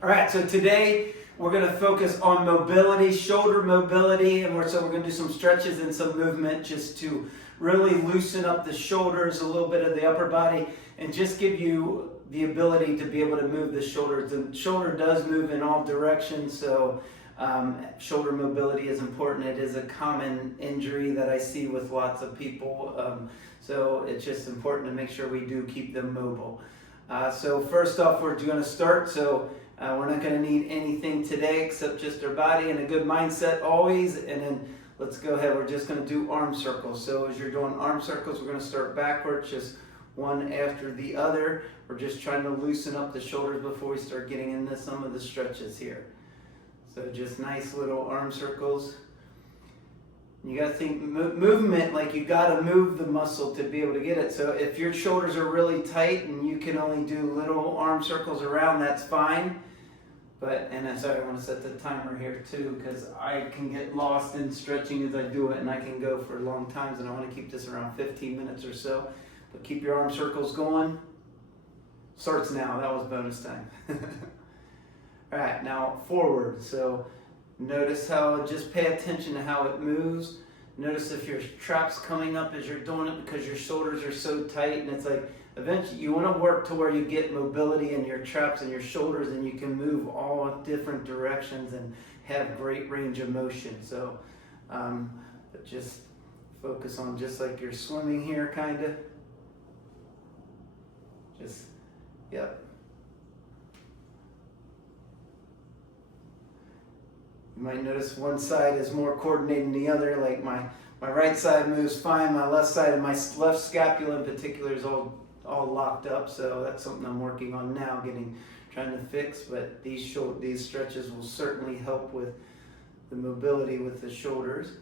All right, so today we're going to focus on mobility, shoulder mobility, and so we're going to do some stretches and some movement just to really loosen up the shoulders, a little bit of the upper body, and just give you the ability to be able to move the shoulders. The shoulder does move in all directions, so shoulder mobility is important. It is a common injury that I see with lots of people, so it's just important to make sure we do keep them mobile. So first off, we're going to start. We're not going to need anything today except just our body and a good mindset always. And then let's go ahead. We're just going to do arm circles. So as you're doing arm circles, we're going to start backwards, just one after the other. We're just trying to loosen up the shoulders before we start getting into some of the stretches here. So just nice little arm circles. You got to think movement, like you got to move the muscle to be able to get it. So if your shoulders are really tight and you can only do little arm circles around, that's fine. And I'm sorry, I want to set the timer here too, because I can get lost in stretching as I do it, and I can go for long times, and I want to keep this around 15 minutes or so. But keep your arm circles going. Starts now. That was bonus time. All right, now forward. So notice how, just pay attention to how it moves. Notice if your trap's coming up as you're doing it because your shoulders are so tight, and it's like eventually you want to work to where you get mobility in your traps and your shoulders, and you can move all different directions and have great range of motion. So but just focus on just like you're swimming here, kind of. Just, yep. You might notice one side is more coordinated than the other, like my right side moves fine, my left side and my left scapula in particular is all locked up, so that's something I'm working on now, trying to fix, but these stretches will certainly help with the mobility with the shoulders.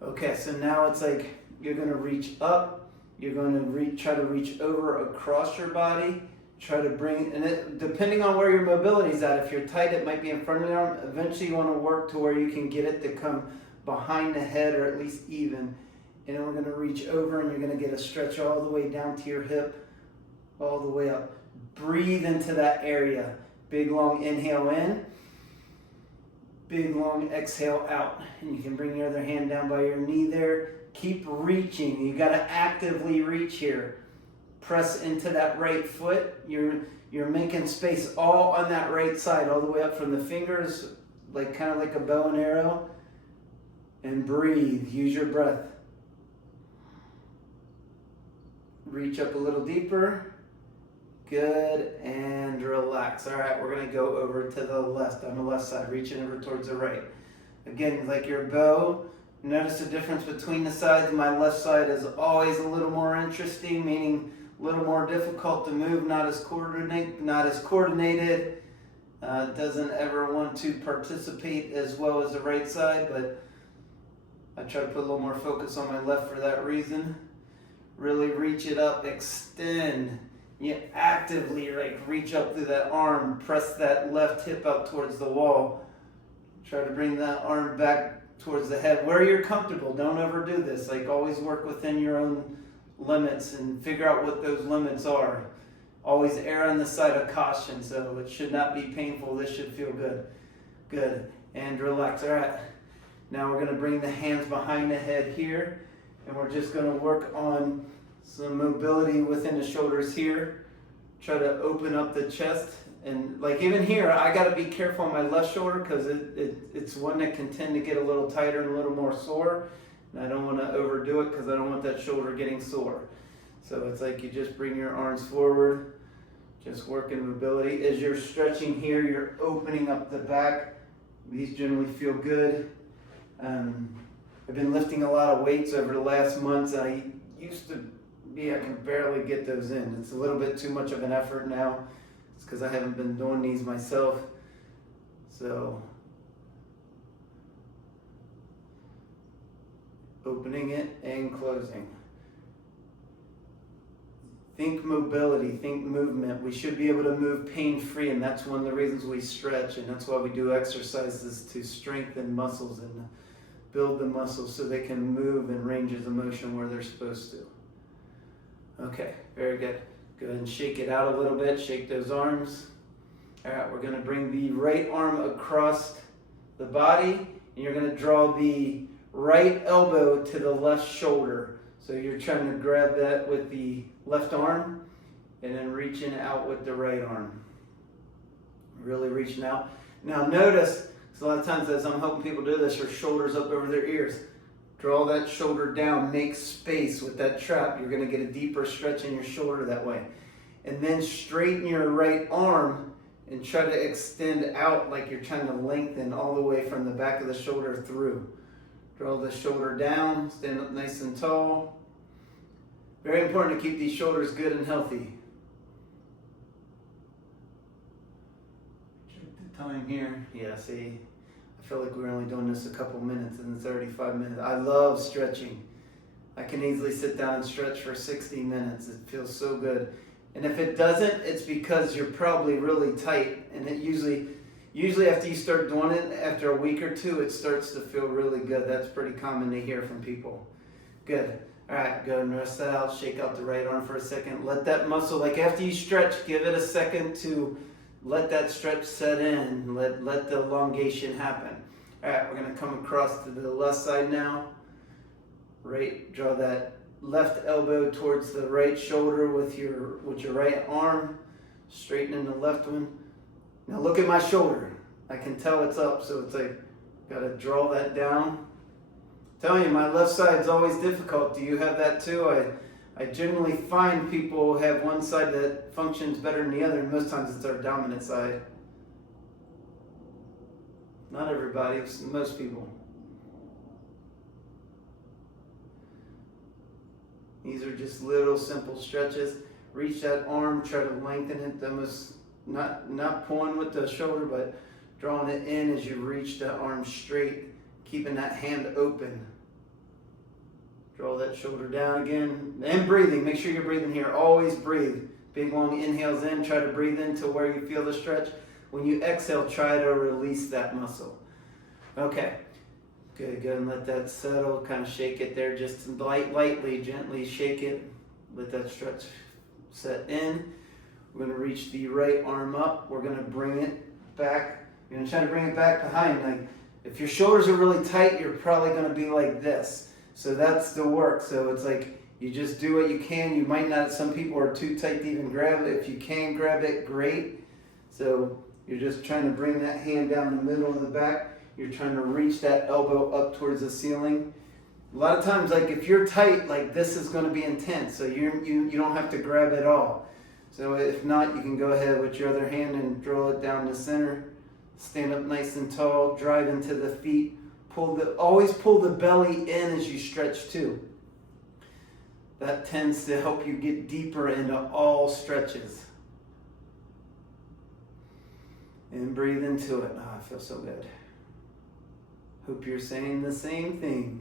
Okay, so now it's like you're going to reach up, you're going to try to reach over across your body, try to bring, and depending on where your mobility is at, if you're tight, it might be in front of the arm. Eventually you want to work to where you can get it to come behind the head or at least even. And then we're going to reach over and you're going to get a stretch all the way down to your hip, all the way up. Breathe into that area. Big long inhale in, big long exhale out. And you can bring your other hand down by your knee there. Keep reaching. You got to actively reach here. Press into that right foot. You're making space all on that right side, all the way up from the fingers, like kind of like a bow and arrow. And breathe. Use your breath. Reach up a little deeper. Good. And relax. All right, we're going to go over to the left, on the left side, reaching over towards the right. Again, like your bow. Notice the difference between the sides. My left side is always a little more interesting, meaning a little more difficult to move, not as coordinated. Doesn't ever want to participate as well as the right side, but I try to put a little more focus on my left for that reason. Really reach it up, extend. You actively reach up through that arm, press that left hip out towards the wall. Try to bring that arm back towards the head where you're comfortable. Don't overdo this. Always work within your own limits and figure out what those limits are. Always err on the side of caution, so it should not be painful. This should feel good. Good. And relax. All right. Now we're going to bring the hands behind the head here, and we're just going to work on some mobility within the shoulders here. Try to open up the chest. And even here, I got to be careful on my left shoulder because it's one that can tend to get a little tighter and a little more sore. And I don't want to overdo it because I don't want that shoulder getting sore. So it's like you just bring your arms forward, just working mobility. As you're stretching here, you're opening up the back. These generally feel good. I've been lifting a lot of weights over the last months. I can barely get those in. It's a little bit too much of an effort now. It's because I haven't been doing these myself. So opening it and closing. Think mobility, think movement. We should be able to move pain-free, and that's one of the reasons we stretch, and that's why we do exercises to strengthen muscles and build the muscles so they can move in ranges of motion where they're supposed to. Okay, very good. Go ahead and shake it out a little bit. Shake those arms. All right, we're going to bring the right arm across the body, and you're going to draw the right elbow to the left shoulder. So you're trying to grab that with the left arm and then reaching out with the right arm. Really reaching out. Now notice, because a lot of times as I'm helping people do this, your shoulders up over their ears. Draw that shoulder down, make space with that trap. You're going to get a deeper stretch in your shoulder that way. And then straighten your right arm and try to extend out like you're trying to lengthen all the way from the back of the shoulder through. Draw the shoulder down, stand up nice and tall. Very important to keep these shoulders good and healthy. Check the time here. Yeah, see, I feel like we're only doing this a couple minutes and it's already 5 minutes. I love stretching. I can easily sit down and stretch for 60 minutes. It feels so good. And if it doesn't, it's because you're probably really tight. And it usually after you start doing it, after a week or two, it starts to feel really good. That's pretty common to hear from people. Good. All right, go and rest that out. Shake out the right arm for a second. Let that muscle, like after you stretch, give it a second to let that stretch set in. Let the elongation happen. All right, we're going to come across to the left side now. Right, draw that left elbow towards the right shoulder with your right arm, straightening the left one. Now look at my shoulder. I can tell it's up, so it's like, gotta draw that down. I'm telling you, my left side's always difficult. Do you have that too? I generally find people have one side that functions better than the other, and most times it's our dominant side. Not everybody, it's most people. These are just little simple stretches. Reach that arm, try to lengthen it, almost not pulling with the shoulder, but drawing it in as you reach the arm straight, keeping that hand open. Draw that shoulder down again. And breathing, make sure you're breathing here. Always breathe. Big long inhales in, try to breathe into where you feel the stretch. When you exhale, try to release that muscle. Okay. Good, and let that settle, kind of shake it there, just lightly, gently shake it, let that stretch set in. We're going to reach the right arm up, we're going to bring it back, you're going to try to bring it back behind. Like, if your shoulders are really tight, you're probably going to be like this. So that's the work, so it's like, you just do what you can. You might not, some people are too tight to even grab it. If you can grab it, great. So you're just trying to bring that hand down the middle of the back. You're trying to reach that elbow up towards the ceiling. A lot of times, like if you're tight, like this is going to be intense, so you don't have to grab it all. So if not, you can go ahead with your other hand and draw it down the center. Stand up nice and tall, drive into the feet. Always pull the belly in as you stretch too. That tends to help you get deeper into all stretches. And breathe into it. Oh, I feel so good. Hope you're saying the same thing.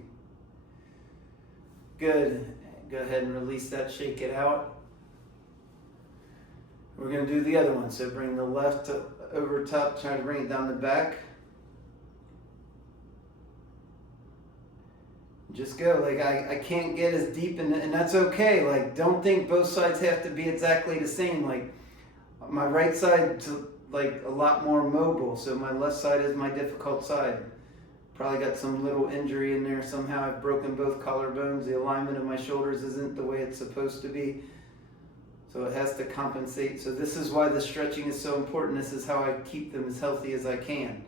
Good. Go ahead and release that, shake it out. We're going to do the other one. So bring the left over top, try to bring it down the back. Just go. Like I can't get as deep and that's okay. Like don't think both sides have to be exactly the same. Like my right side like a lot more mobile, so my left side is my difficult side. Probably got some little injury in there somehow. I've broken both collarbones. The alignment of my shoulders isn't the way it's supposed to be. So it has to compensate. So this is why the stretching is so important. This is how I keep them as healthy as I can.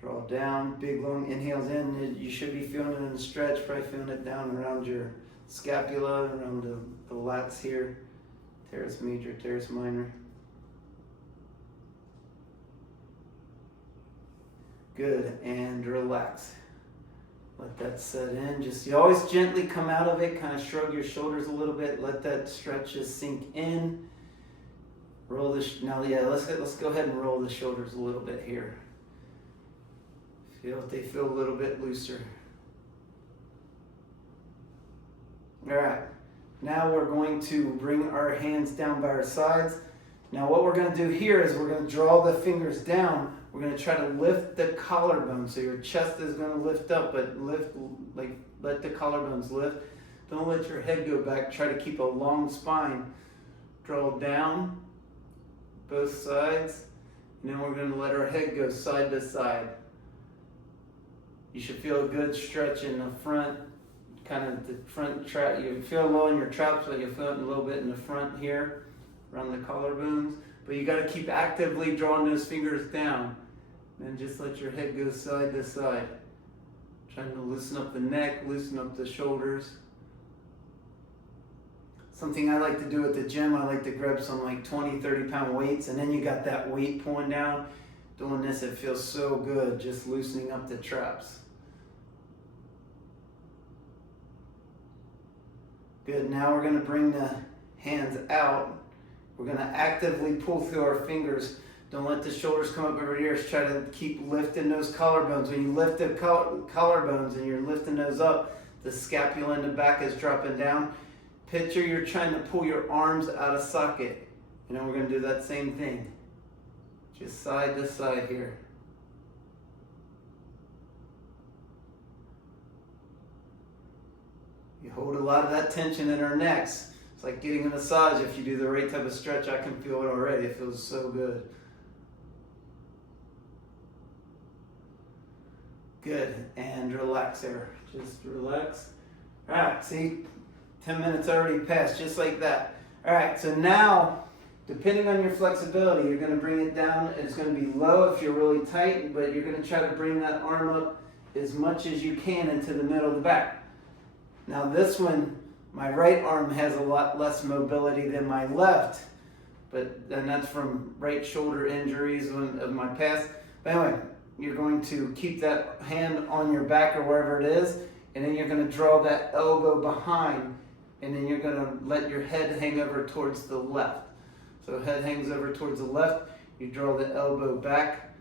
Draw down, big long inhales in. You should be feeling it in the stretch, probably feeling it down around your scapula, around the lats here. Teres major, teres minor. Good, and relax. Let that set in. You always gently come out of it, kind of shrug your shoulders a little bit. Let that stretch just sink in. Roll this. Now, yeah, let's go ahead and roll the shoulders a little bit here. Feel if they feel a little bit looser. All right. Now we're going to bring our hands down by our sides. Now what we're going to do here is we're going to draw the fingers down. We're going to try to lift the collarbone. So your chest is going to lift up, but let the collarbones lift. Don't let your head go back. Try to keep a long spine. Draw down both sides. And then we're going to let our head go side to side. You should feel a good stretch in the front, kind of the front trap. You feel low in your traps, but you feel it a little bit in the front here, around the collarbones. But you got to keep actively drawing those fingers down. And just let your head go side to side. Trying to loosen up the neck, loosen up the shoulders. Something I like to do at the gym, I like to grab some like 20, 30 pound weights, and then you got that weight pulling down. Doing this, it feels so good, just loosening up the traps. Good, now we're gonna bring the hands out. We're gonna actively pull through our fingers. Don't let the shoulders come up over your ears. Try to keep lifting those collarbones. When you lift the collarbones and you're lifting those up, the scapula in the back is dropping down. Picture you're trying to pull your arms out of socket. And then we're going to do that same thing. Just side to side here. You hold a lot of that tension in our necks. It's like getting a massage. If you do the right type of stretch, I can feel it already. It feels so good. Good, and relax there. Just relax. All right, see, 10 minutes already passed, just like that. All right, so now, depending on your flexibility, you're gonna bring it down. It's gonna be low if you're really tight, but you're gonna try to bring that arm up as much as you can into the middle of the back. Now this one, my right arm has a lot less mobility than my left, and that's from right shoulder injuries of my past. But anyway, you're going to keep that hand on your back or wherever it is, and then you're going to draw that elbow behind, and then you're going to let your head hang over towards the left. So head hangs over towards the left, you draw the elbow back,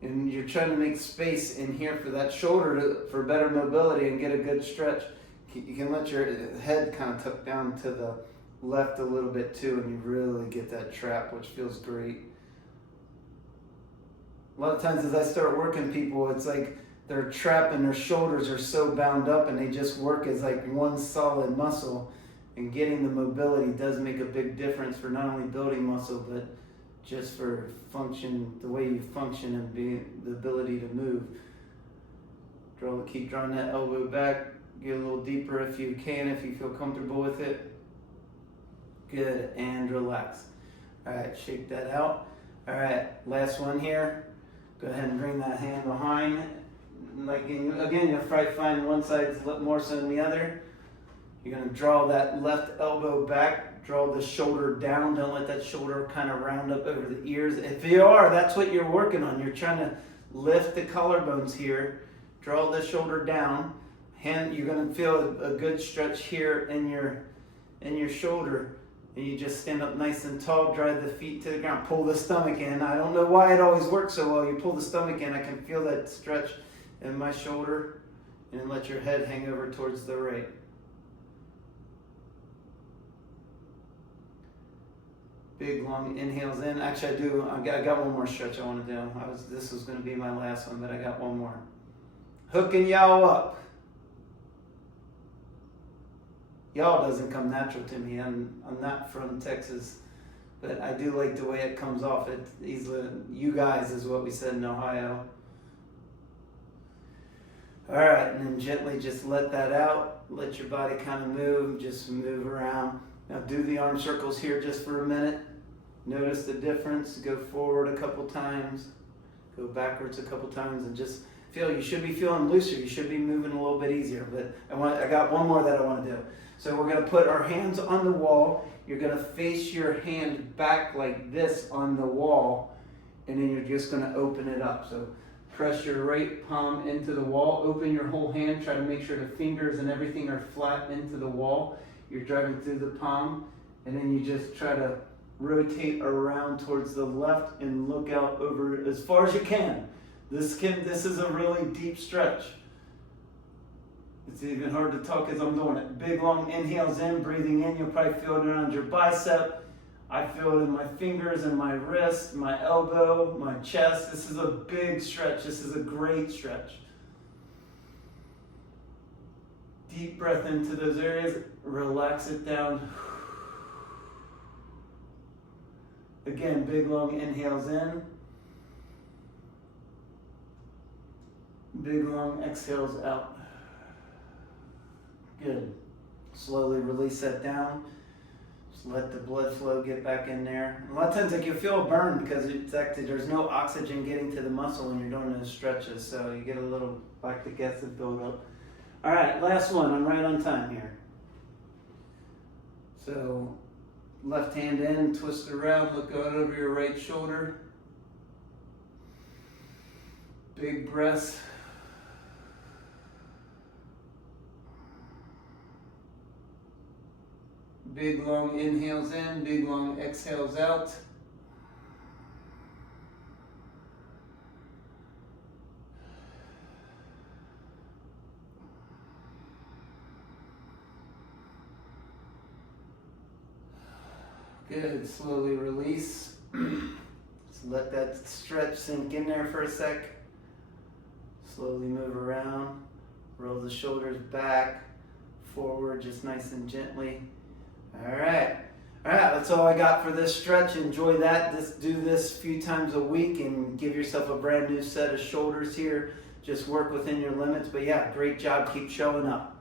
and you're trying to make space in here for that shoulder for better mobility and get a good stretch. You can let your head kind of tuck down to the left a little bit too, and you really get that trap, which feels great. A lot of times as I start working people, it's like their trap and their shoulders are so bound up and they just work as like one solid muscle. And getting the mobility does make a big difference for not only building muscle, but just for function, the way you function and the ability to move. Keep drawing that elbow back. Get a little deeper if you can, if you feel comfortable with it. Good, and relax. All right, shake that out. All right, last one here. Go ahead and bring that hand behind. Again, you'll probably find one side's more so than the other. You're going to draw that left elbow back, draw the shoulder down. Don't let that shoulder kind of round up over the ears. If you are, that's what you're working on. You're trying to lift the collarbones here, draw the shoulder down. You're going to feel a good stretch here in your shoulder. And you just stand up nice and tall, drive the feet to the ground, pull the stomach in. I don't know why it always works so well. You pull the stomach in, I can feel that stretch in my shoulder. And then let your head hang over towards the right. Big long inhales in. Actually, I got one more stretch I want to do. This was going to be my last one, but I got one more. Hooking y'all up. Y'all doesn't come natural to me. I'm not from Texas, but I do like the way it comes off. You guys is what we said in Ohio. All right, and then gently just let that out. Let your body kind of move. Just move around. Now do the arm circles here just for a minute. Notice the difference. Go forward a couple times. Go backwards a couple times, and just feel. You should be feeling looser. You should be moving a little bit easier. But I got one more that I want to do. So we're going to put our hands on the wall. You're going to face your hand back like this on the wall, and then you're just going to open it up. So press your right palm into the wall. Open your whole hand. Try to make sure the fingers and everything are flat into the wall. You're driving through the palm, and then you just try to rotate around towards the left and look out over as far as you can. This is a really deep stretch. It's even hard to talk as I'm doing it. Big long inhales in, breathing in. You'll probably feel it around your bicep. I feel it in my fingers and my wrist, my elbow, my chest. This is a big stretch. This is a great stretch. Deep breath into those areas. Relax it down. Again, big long inhales in. Big long exhales out. Good. Slowly release that down. Just let the blood flow get back in there. A lot of times like you feel a burn because it's actually there's no oxygen getting to the muscle when you're doing those stretches, so you get a little lactic acid buildup. All right, last one. I'm right on time here. So left hand in, twist it around, look out over your right shoulder. Big breaths. Big long inhales in, big long exhales out. Good, slowly release. Just let that stretch sink in there for a sec. Slowly move around. Roll the shoulders back, forward, just nice and gently. All right, that's all I got for this stretch. Enjoy that. Do this a few times a week and give yourself a brand new set of shoulders here. Just work within your limits. But yeah, great job. Keep showing up.